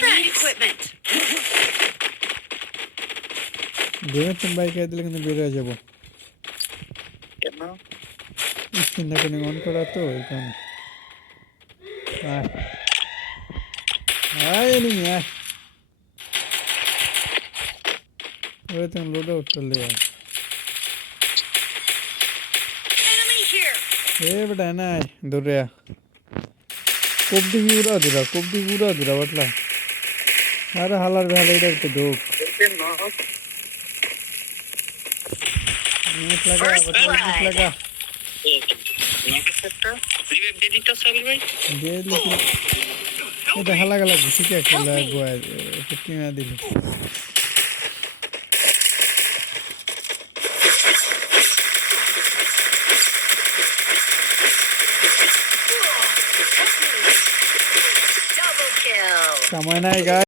need equipment. গেমে তুমি বাইক দিলে কিন্তু বের হয়ে যাবো কেন স্ক্রিন রেকর্ডিং অন করা তো এই কারণে আয় এনিমি আয় ওরে তুমি লোড আউট করলে Enemy here. এ বেটা না দৌড়ে কবডি উড়া দিরা বটলা আরে হালার বেলা এটা একটু ঢোক মিনিট লাগা মিনিট লাগা দিয়ে লিখি এটা হালা গেলা ঠিক আছে লাগো কি না দিলি Double kill. সময় নাই গা